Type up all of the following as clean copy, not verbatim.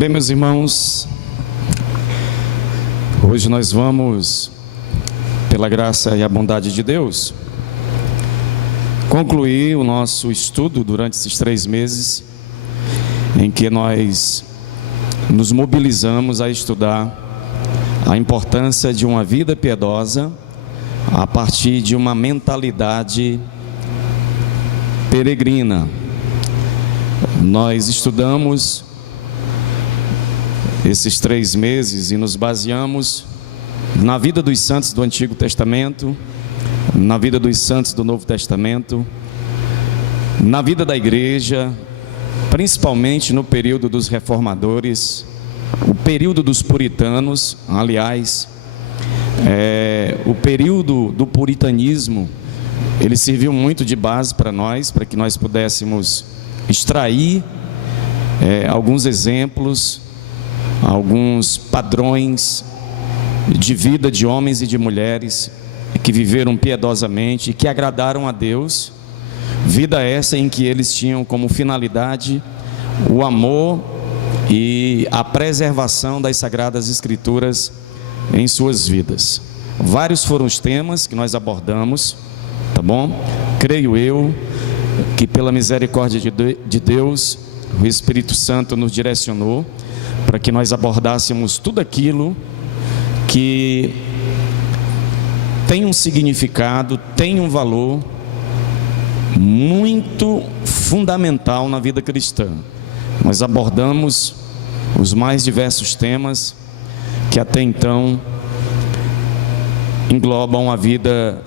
Bem, meus irmãos, hoje nós vamos, pela graça e a bondade de Deus, concluir o nosso estudo durante esses 3 meses, em que nós nos mobilizamos a estudar a importância de uma vida piedosa a partir de uma mentalidade peregrina. Nós estudamos esses 3 meses e nos baseamos na vida dos santos do Antigo Testamento, na vida dos santos do Novo Testamento, na vida da igreja, principalmente no período dos reformadores, o período dos puritanos. Aliás, o período do puritanismo, ele serviu muito de base para nós, para que nós pudéssemos extrair alguns exemplos, alguns padrões de vida de homens e de mulheres que viveram piedosamente e que agradaram a Deus, vida essa em que eles tinham como finalidade o amor e a preservação das Sagradas Escrituras em suas vidas. Vários foram os temas que nós abordamos, tá bom? Creio eu que pela misericórdia de Deus, o Espírito Santo nos direcionou para que nós abordássemos tudo aquilo que tem um significado, tem um valor muito fundamental na vida cristã. Nós abordamos os mais diversos temas que até então englobam a vida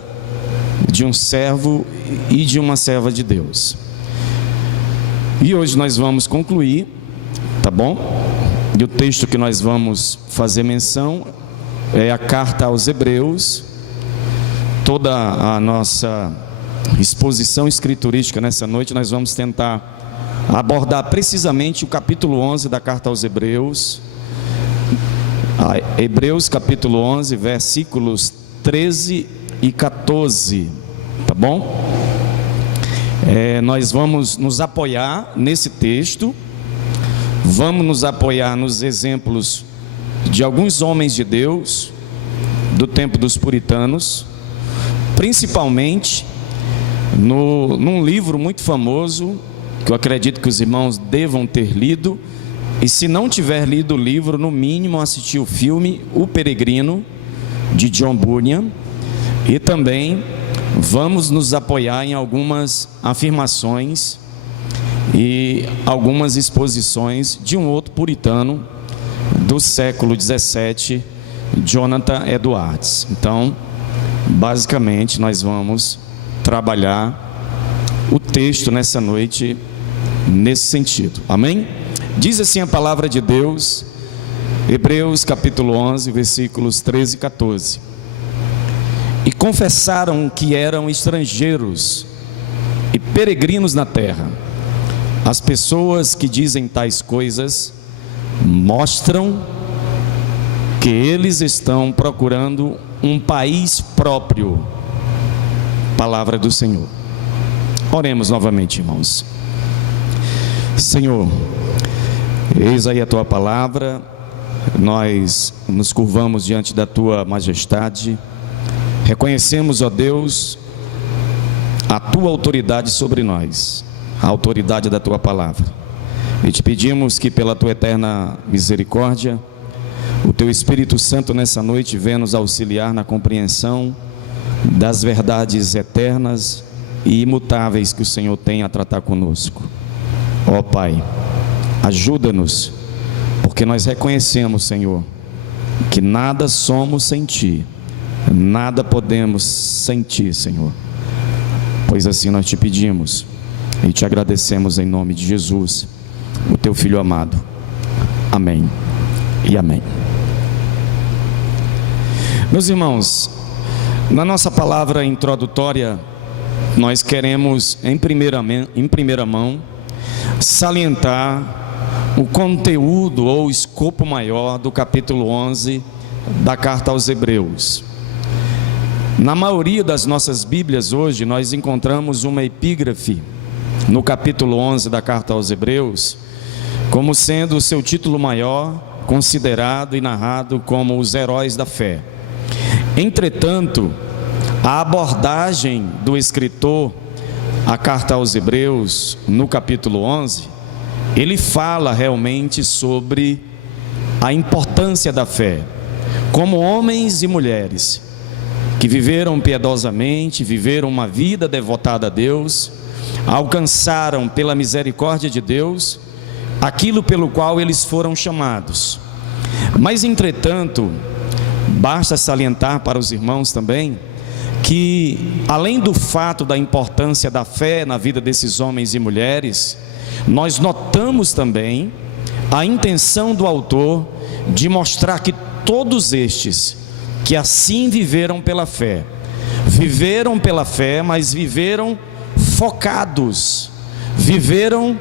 de um servo e de uma serva de Deus. E hoje nós vamos concluir, tá bom? E o texto que nós vamos fazer menção é a carta aos Hebreus. Toda a nossa exposição escriturística nessa noite nós vamos tentar abordar precisamente o capítulo 11 da carta aos Hebreus. Hebreus capítulo 11, versículos 13 e 14, tá bom? Nós vamos nos apoiar nesse texto, vamos nos apoiar nos exemplos de alguns homens de Deus do tempo dos puritanos, principalmente num livro muito famoso, que eu acredito que os irmãos devam ter lido, e se não tiver lido o livro, no mínimo assistir o filme O Peregrino, de John Bunyan. E também vamos nos apoiar em algumas afirmações e algumas exposições de um outro puritano do século 17, Jonathan Edwards. Então, basicamente, nós vamos trabalhar o texto nessa noite nesse sentido. Amém? Diz assim a palavra de Deus, Hebreus capítulo 11, versículos 13 e 14. E confessaram que eram estrangeiros e peregrinos na terra. As pessoas que dizem tais coisas mostram que eles estão procurando um país próprio. Palavra do Senhor. Oremos novamente, irmãos. Senhor, eis aí a tua palavra, nós nos curvamos diante da tua majestade, reconhecemos, ó Deus, a tua autoridade sobre nós, a autoridade da tua palavra, e te pedimos que pela tua eterna misericórdia, o teu Espírito Santo nessa noite venha nos auxiliar na compreensão das verdades eternas e imutáveis que o Senhor tem a tratar conosco. Ó Pai, ajuda-nos, porque nós reconhecemos, Senhor, que nada somos sem Ti, nada podemos sem Ti, Senhor. Pois assim nós te pedimos e te agradecemos em nome de Jesus, o Teu Filho amado. Amém e amém. Meus irmãos, na nossa palavra introdutória, nós queremos em primeira mão salientar o conteúdo ou o escopo maior do capítulo 11 da carta aos Hebreus. Na maioria das nossas Bíblias hoje nós encontramos uma epígrafe no capítulo 11 da carta aos Hebreus, como sendo o seu título maior, considerado e narrado como os heróis da fé. Entretanto, a abordagem do escritor à carta aos Hebreus, no capítulo 11, ele fala realmente sobre a importância da fé, como homens e mulheres que viveram piedosamente, viveram uma vida devotada a Deus, alcançaram pela misericórdia de Deus aquilo pelo qual eles foram chamados. Mas, entretanto, basta salientar para os irmãos também que, além do fato da importância da fé na vida desses homens e mulheres, nós notamos também a intenção do autor de mostrar que todos estes que assim viveram pela fé, mas viveram focados, viveram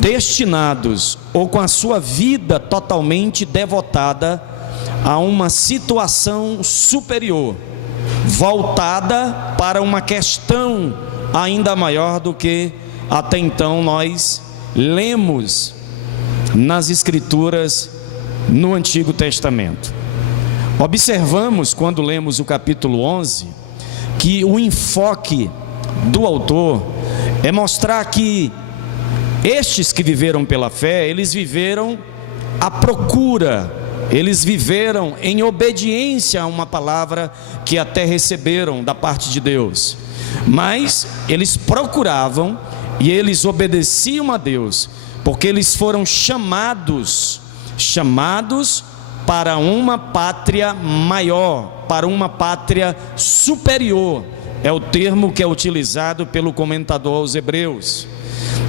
destinados ou com a sua vida totalmente devotada a uma situação superior, voltada para uma questão ainda maior do que até então nós lemos nas Escrituras no Antigo Testamento. Observamos, quando lemos o capítulo 11, que o enfoque do autor é mostrar que estes que viveram pela fé, eles viveram à procura, eles viveram em obediência a uma palavra que até receberam da parte de Deus, mas eles procuravam e eles obedeciam a Deus, porque eles foram chamados para uma pátria maior, para uma pátria superior, é o termo que é utilizado pelo comentador aos Hebreus.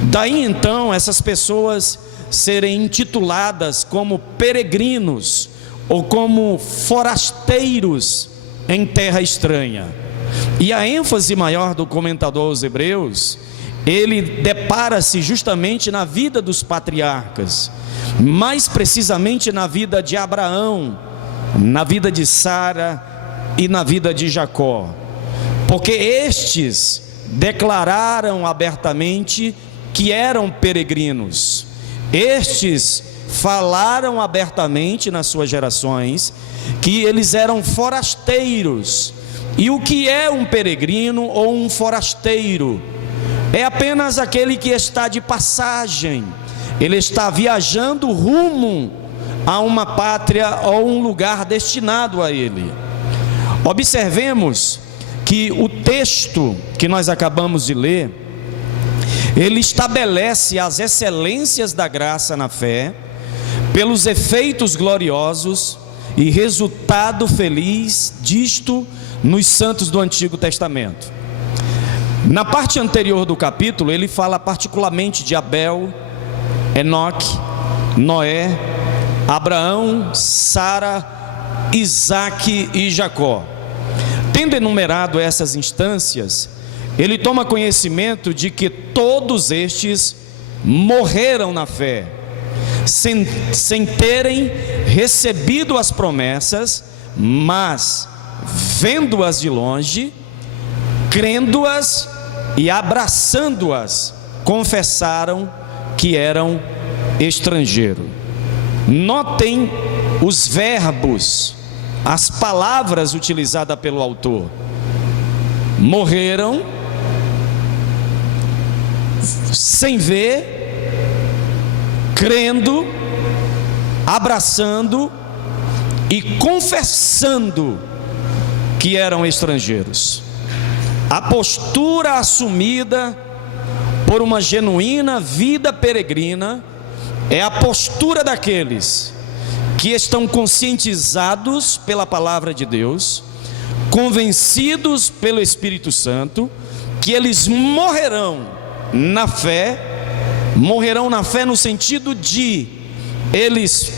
Daí então essas pessoas serem intituladas como peregrinos ou como forasteiros em terra estranha. E a ênfase maior do comentador aos Hebreus, ele depara-se justamente na vida dos patriarcas, mais precisamente na vida de Abraão, na vida de Sara e na vida de Jacó, porque estes declararam abertamente que eram peregrinos, estes falaram abertamente nas suas gerações que eles eram forasteiros. E o que é um peregrino ou um forasteiro? É apenas aquele que está de passagem, ele está viajando rumo a uma pátria ou um lugar destinado a ele. Observemos que o texto que nós acabamos de ler, ele estabelece as excelências da graça na fé, pelos efeitos gloriosos e resultado feliz disto nos santos do Antigo Testamento. Na parte anterior do capítulo, ele fala particularmente de Abel, Enoque, Noé, Abraão, Sara, Isaque e Jacó. Tendo enumerado essas instâncias, ele toma conhecimento de que todos estes morreram na fé, sem terem recebido as promessas, mas vendo-as de longe, crendo-as e abraçando-as, confessaram que eram estrangeiros. Notem os verbos, as palavras utilizadas pelo autor. Morreram sem ver, crendo, abraçando e confessando que eram estrangeiros. A postura assumida por uma genuína vida peregrina é a postura daqueles que estão conscientizados pela palavra de Deus, convencidos pelo Espírito Santo, que eles morrerão na fé no sentido de eles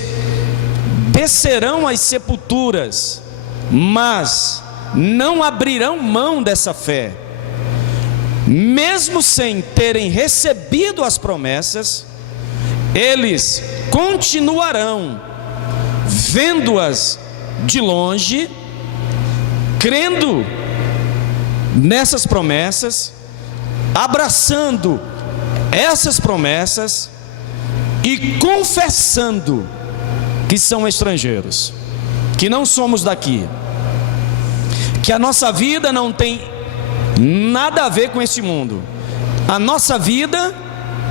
descerão às sepulturas, mas não abrirão mão dessa fé, mesmo sem terem recebido as promessas, eles continuarão vendo-as de longe, crendo nessas promessas, abraçando essas promessas e confessando que são estrangeiros, que não somos daqui, que a nossa vida não tem nada a ver com esse mundo, a nossa vida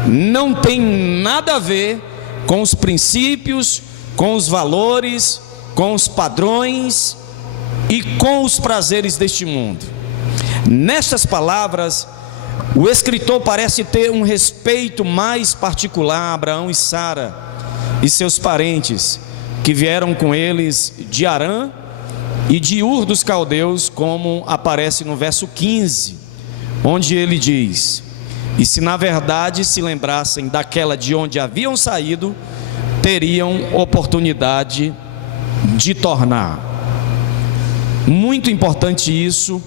não tem nada a ver com os princípios, com os valores, com os padrões e com os prazeres deste mundo. Nestas palavras, o escritor parece ter um respeito mais particular a Abraão e Sara e seus parentes, que vieram com eles de Harã e de Ur dos Caldeus, como aparece no verso 15, onde ele diz: e se na verdade se lembrassem daquela de onde haviam saído, teriam oportunidade de tornar. Muito importante isso,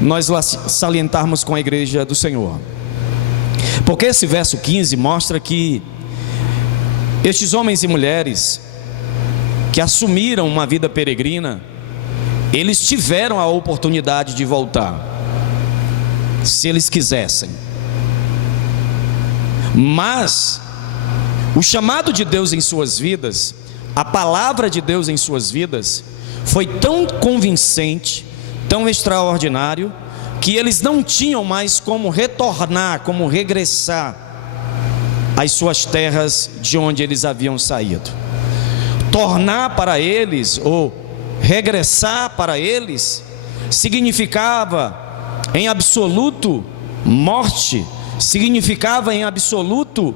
nós salientarmos com a igreja do Senhor, porque esse verso 15 mostra que estes homens e mulheres que assumiram uma vida peregrina, eles tiveram a oportunidade de voltar, se eles quisessem. Mas o chamado de Deus em suas vidas, a palavra de Deus em suas vidas, foi tão convincente, tão extraordinário, que eles não tinham mais como retornar, como regressar às suas terras de onde eles haviam saído. Tornar para eles, ou regressar para eles, significava em absoluto morte, significava em absoluto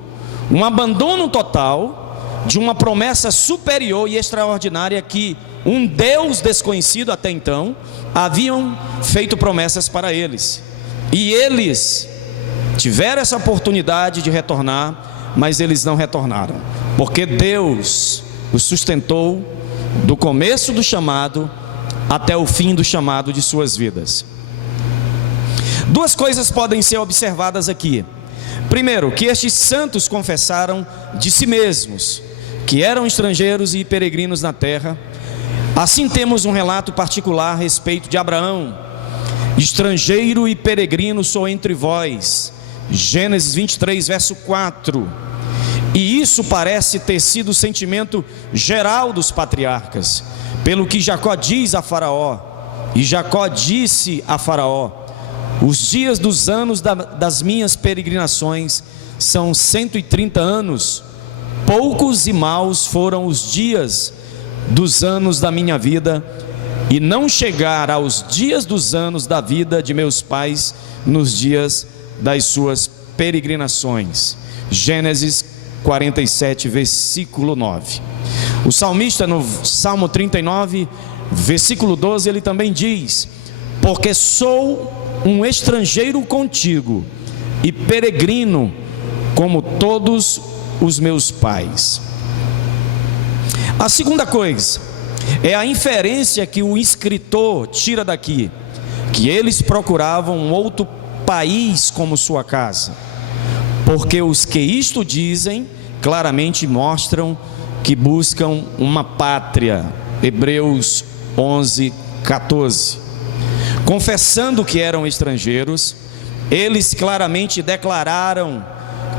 um abandono total de uma promessa superior e extraordinária que um Deus desconhecido até então haviam feito promessas para eles, e eles tiveram essa oportunidade de retornar, mas eles não retornaram, porque Deus os sustentou do começo do chamado até o fim do chamado de suas vidas. Duas coisas podem ser observadas aqui. Primeiro, que estes santos confessaram de si mesmos que eram estrangeiros e peregrinos na terra. Assim temos um relato particular a respeito de Abraão: estrangeiro e peregrino sou entre vós, Gênesis 23, verso 4. E isso parece ter sido o sentimento geral dos patriarcas, pelo que Jacó diz a Faraó, e Jacó disse a Faraó: os dias dos anos das minhas peregrinações são 130 anos, poucos e maus foram os dias dos anos da minha vida, e não chegar aos dias dos anos da vida de meus pais nos dias das suas peregrinações. Gênesis 47, versículo 9. O salmista, no Salmo 39, versículo 12, ele também diz: porque sou um estrangeiro contigo e peregrino como todos os meus pais. A segunda coisa é a inferência que o escritor tira daqui, que eles procuravam um outro país como sua casa, porque os que isto dizem claramente mostram que buscam uma pátria. Hebreus 11, 14. Confessando que eram estrangeiros, eles claramente declararam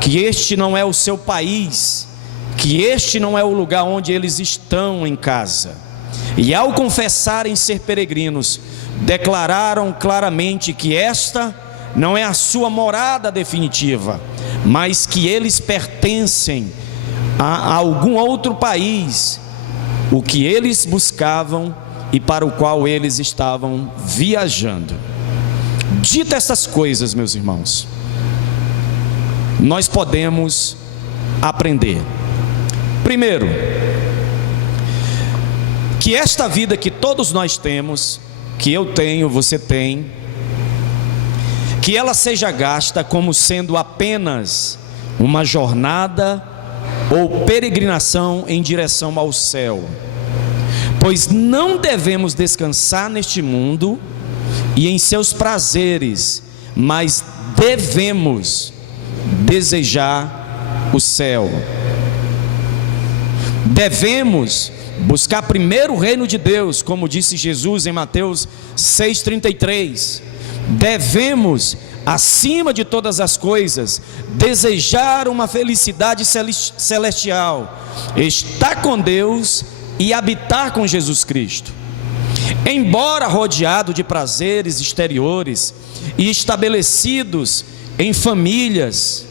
que este não é o seu país, que este não é o lugar onde eles estão em casa. E ao confessarem ser peregrinos, declararam claramente que esta não é a sua morada definitiva, mas que eles pertencem a algum outro país, o que eles buscavam e para o qual eles estavam viajando. Dito essas coisas, meus irmãos, nós podemos aprender. Primeiro, que esta vida que todos nós temos, que eu tenho, você tem, que ela seja gasta como sendo apenas uma jornada ou peregrinação em direção ao céu, pois não devemos descansar neste mundo e em seus prazeres, mas devemos desejar o céu. Devemos buscar primeiro o reino de Deus, como disse Jesus em Mateus 6,33. Devemos acima de todas as coisas, desejar uma felicidade celestial, estar com Deus e habitar com Jesus Cristo. Embora rodeado de prazeres exteriores e estabelecidos em famílias,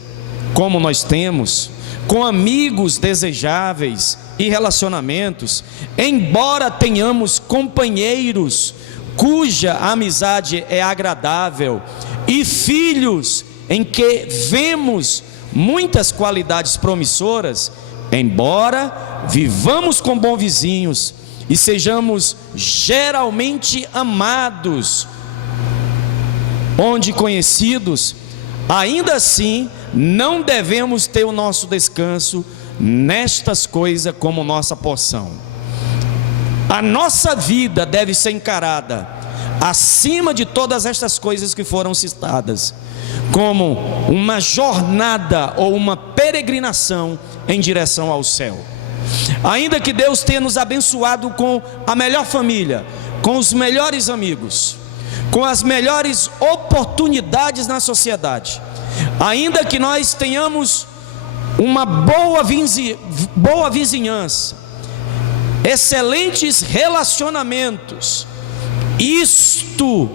como nós temos, com amigos desejáveis e relacionamentos, embora tenhamos companheiros cuja amizade é agradável e filhos em que vemos muitas qualidades promissoras, embora vivamos com bons vizinhos e sejamos geralmente amados, onde conhecidos, ainda assim não devemos ter o nosso descanso nestas coisas como nossa porção. A nossa vida deve ser encarada, acima de todas estas coisas que foram citadas, como uma jornada ou uma peregrinação em direção ao céu. Ainda que Deus tenha nos abençoado com a melhor família, com os melhores amigos, com as melhores oportunidades na sociedade, ainda que nós tenhamos uma boa vizinhança, excelentes relacionamentos, isto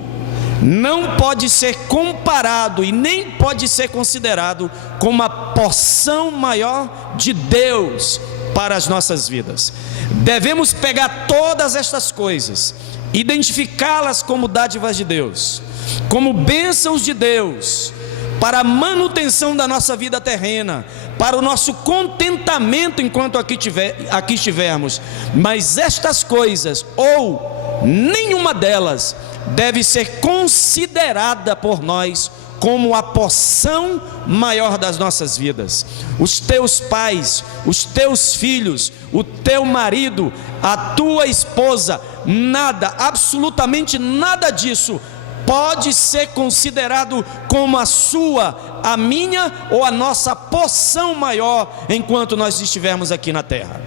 não pode ser comparado e nem pode ser considerado como uma porção maior de Deus para as nossas vidas. Devemos pegar todas estas coisas, identificá-las como dádivas de Deus, como bênçãos de Deus, para a manutenção da nossa vida terrena, para o nosso contentamento enquanto aqui estivermos. Mas estas coisas, ou nenhuma delas, deve ser considerada por nós como a porção maior das nossas vidas. Os teus pais, os teus filhos, o teu marido, a tua esposa, nada, absolutamente nada disso pode ser considerado como a minha ou a nossa porção maior enquanto nós estivermos aqui na terra.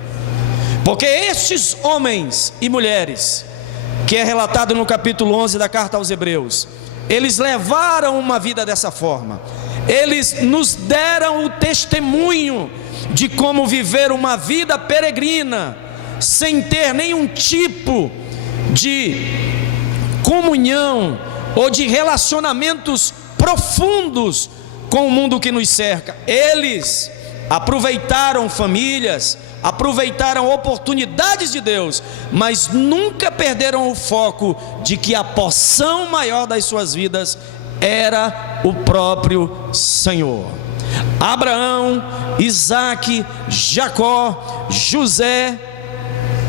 Porque estes homens e mulheres, que é relatado no capítulo 11 da carta aos Hebreus, eles levaram uma vida dessa forma. Eles nos deram o testemunho de como viver uma vida peregrina, sem ter nenhum tipo de comunhão ou de relacionamentos profundos com o mundo que nos cerca. Eles aproveitaram famílias, aproveitaram oportunidades de Deus, mas nunca perderam o foco de que a porção maior das suas vidas era o próprio Senhor. Abraão, Isaque, Jacó, José,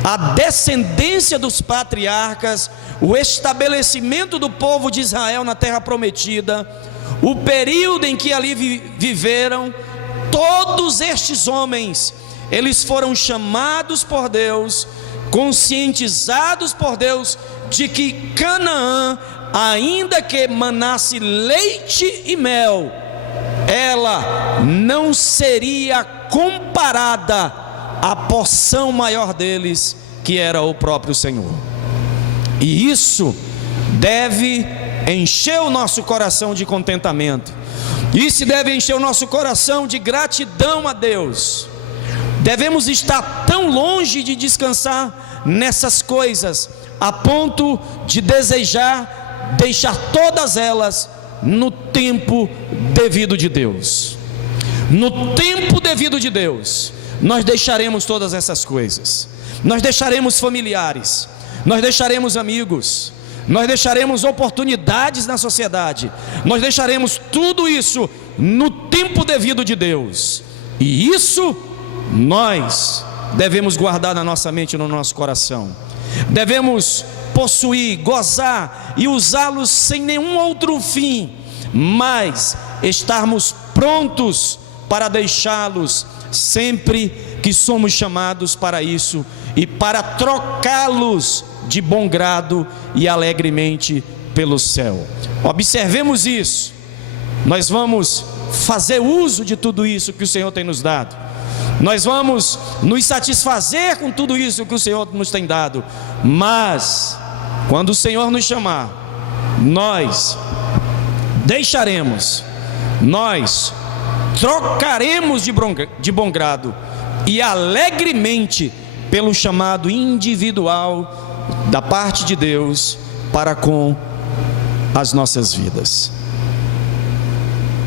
a descendência dos patriarcas, o estabelecimento do povo de Israel na terra prometida, o período em que ali viveram, todos estes homens, eles foram chamados por Deus, conscientizados por Deus de que Canaã, ainda que manasse leite e mel, ela não seria comparada à porção maior deles, que era o próprio Senhor. E isso deve encher o nosso coração de contentamento, isso deve encher o nosso coração de gratidão a Deus. Devemos estar tão longe de descansar nessas coisas, a ponto de desejar deixar todas elas no tempo devido de Deus. No tempo devido de Deus, nós deixaremos todas essas coisas. Nós deixaremos familiares, nós deixaremos amigos, nós deixaremos oportunidades na sociedade, nós deixaremos tudo isso no tempo devido de Deus. E isso nós devemos guardar na nossa mente e no nosso coração. Devemos possuir, gozar e usá-los sem nenhum outro fim, mas estarmos prontos para deixá-los sempre que somos chamados para isso e para trocá-los de bom grado e alegremente pelo céu. Observemos isso. Nós vamos fazer uso de tudo isso que o Senhor tem nos dado. Nós vamos nos satisfazer com tudo isso que o Senhor nos tem dado. Mas quando o Senhor nos chamar, nós deixaremos, nós trocaremos de bom grado e alegremente pelo chamado individual da parte de Deus para com as nossas vidas.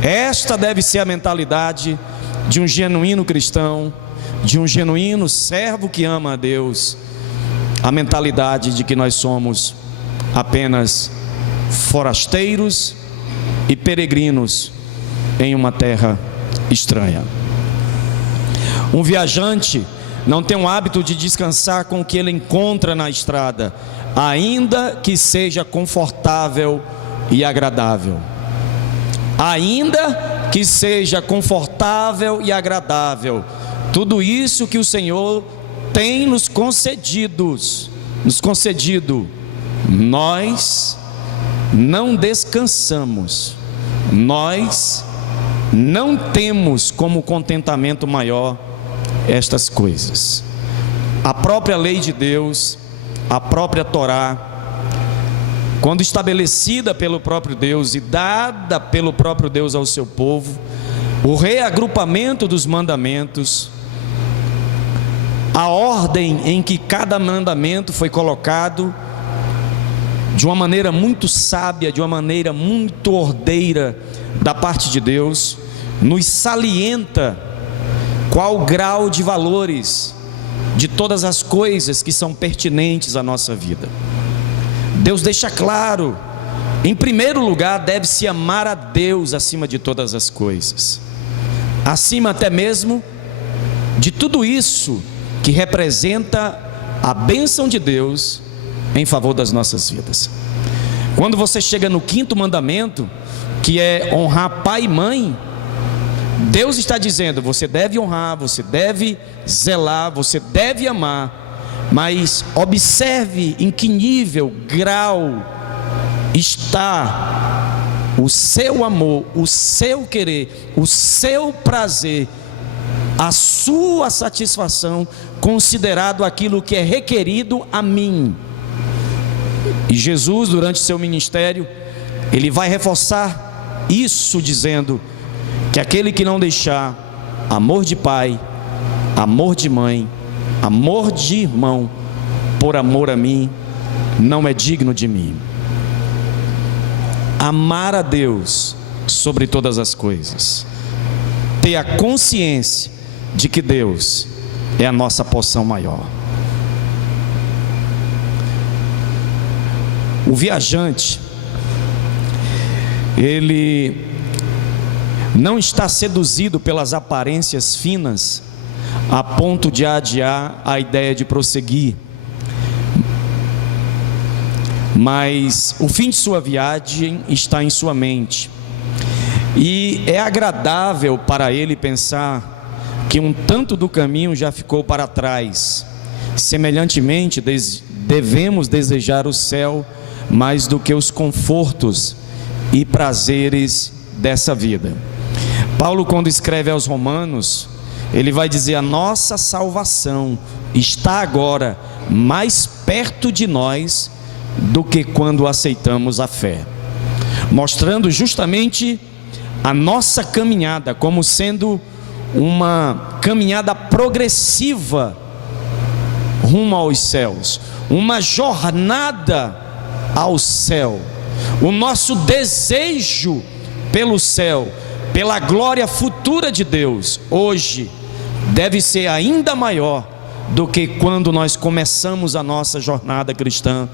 Esta deve ser a mentalidade de um genuíno cristão, de um genuíno servo que ama a Deus, a mentalidade de que nós somos apenas forasteiros e peregrinos em uma terra estranha. Um viajante não tem o hábito de descansar com o que ele encontra na estrada, ainda que seja confortável e agradável. Ainda que seja confortável e agradável, tudo isso que o Senhor tem nos concedido, nós não descansamos, nós não temos como contentamento maior estas coisas. A própria lei de Deus, a própria Torá, quando estabelecida pelo próprio Deus e dada pelo próprio Deus ao seu povo, o reagrupamento dos mandamentos, a ordem em que cada mandamento foi colocado, de uma maneira muito sábia, de uma maneira muito ordeira da parte de Deus, nos salienta qual o grau de valores de todas as coisas que são pertinentes à nossa vida. Deus deixa claro, em primeiro lugar, deve-se amar a Deus acima de todas as coisas, acima até mesmo de tudo isso que representa a bênção de Deus em favor das nossas vidas. Quando você chega no quinto mandamento, que é honrar pai e mãe, Deus está dizendo: você deve honrar, você deve zelar, você deve amar, mas observe em que nível, grau está o seu amor, o seu querer, o seu prazer, a sua satisfação, considerado aquilo que é requerido a mim. E Jesus, durante seu ministério, ele vai reforçar isso, dizendo que aquele que não deixar amor de pai, amor de mãe, amor de irmão, por amor a mim, não é digno de mim. Amar a Deus sobre todas as coisas, ter a consciência de que Deus é a nossa porção maior. O viajante, ele não está seduzido pelas aparências finas a ponto de adiar a ideia de prosseguir, mas o fim de sua viagem está em sua mente, e é agradável para ele pensar que um tanto do caminho já ficou para trás. Semelhantemente, devemos desejar o céu mais do que os confortos e prazeres dessa vida. Paulo, quando escreve aos Romanos, ele vai dizer: a nossa salvação está agora mais perto de nós do que quando aceitamos a fé, mostrando justamente a nossa caminhada como sendo uma caminhada progressiva rumo aos céus, uma jornada ao céu. O nosso desejo pelo céu, pela glória futura de Deus, hoje deve ser ainda maior do que quando nós começamos a nossa jornada cristã,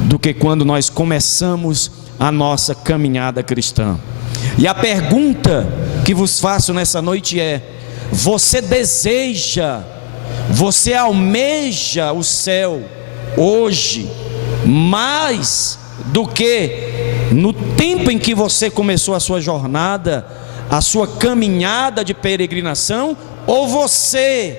do que quando nós começamos a nossa caminhada cristã. E a pergunta que vos faço nessa noite é: você deseja, você almeja o céu hoje mais do que no tempo em que você começou a sua jornada, a sua caminhada de peregrinação? Ou você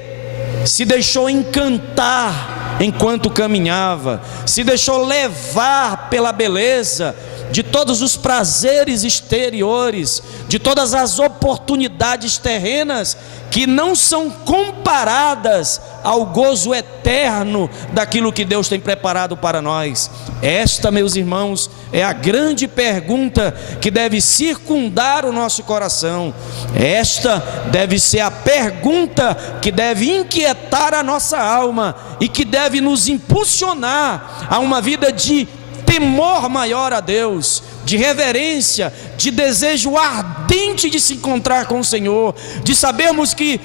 se deixou encantar enquanto caminhava, se deixou levar pela beleza, de todos os prazeres exteriores, de todas as oportunidades terrenas que não são comparadas ao gozo eterno daquilo que Deus tem preparado para nós. Esta, meus irmãos, é a grande pergunta que deve circundar o nosso coração. Esta deve ser a pergunta que deve inquietar a nossa alma e que deve nos impulsionar a uma vida de temor maior a Deus, de reverência, de desejo ardente de se encontrar com o Senhor, de sabermos que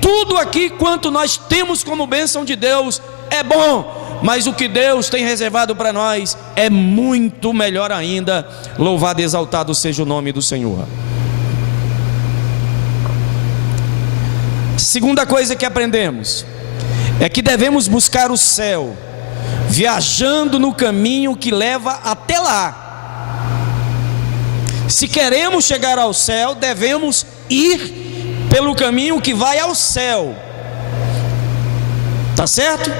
tudo aqui quanto nós temos como bênção de Deus é bom, mas o que Deus tem reservado para nós é muito melhor ainda. Louvado e exaltado seja o nome do Senhor. Segunda coisa que aprendemos é que devemos buscar o céu, viajando no caminho que leva até lá. Se queremos chegar ao céu, devemos ir pelo caminho que vai ao céu. Tá certo?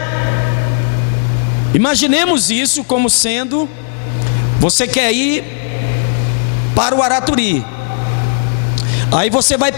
Imaginemos isso como sendo: você quer ir para o Araturi, aí você vai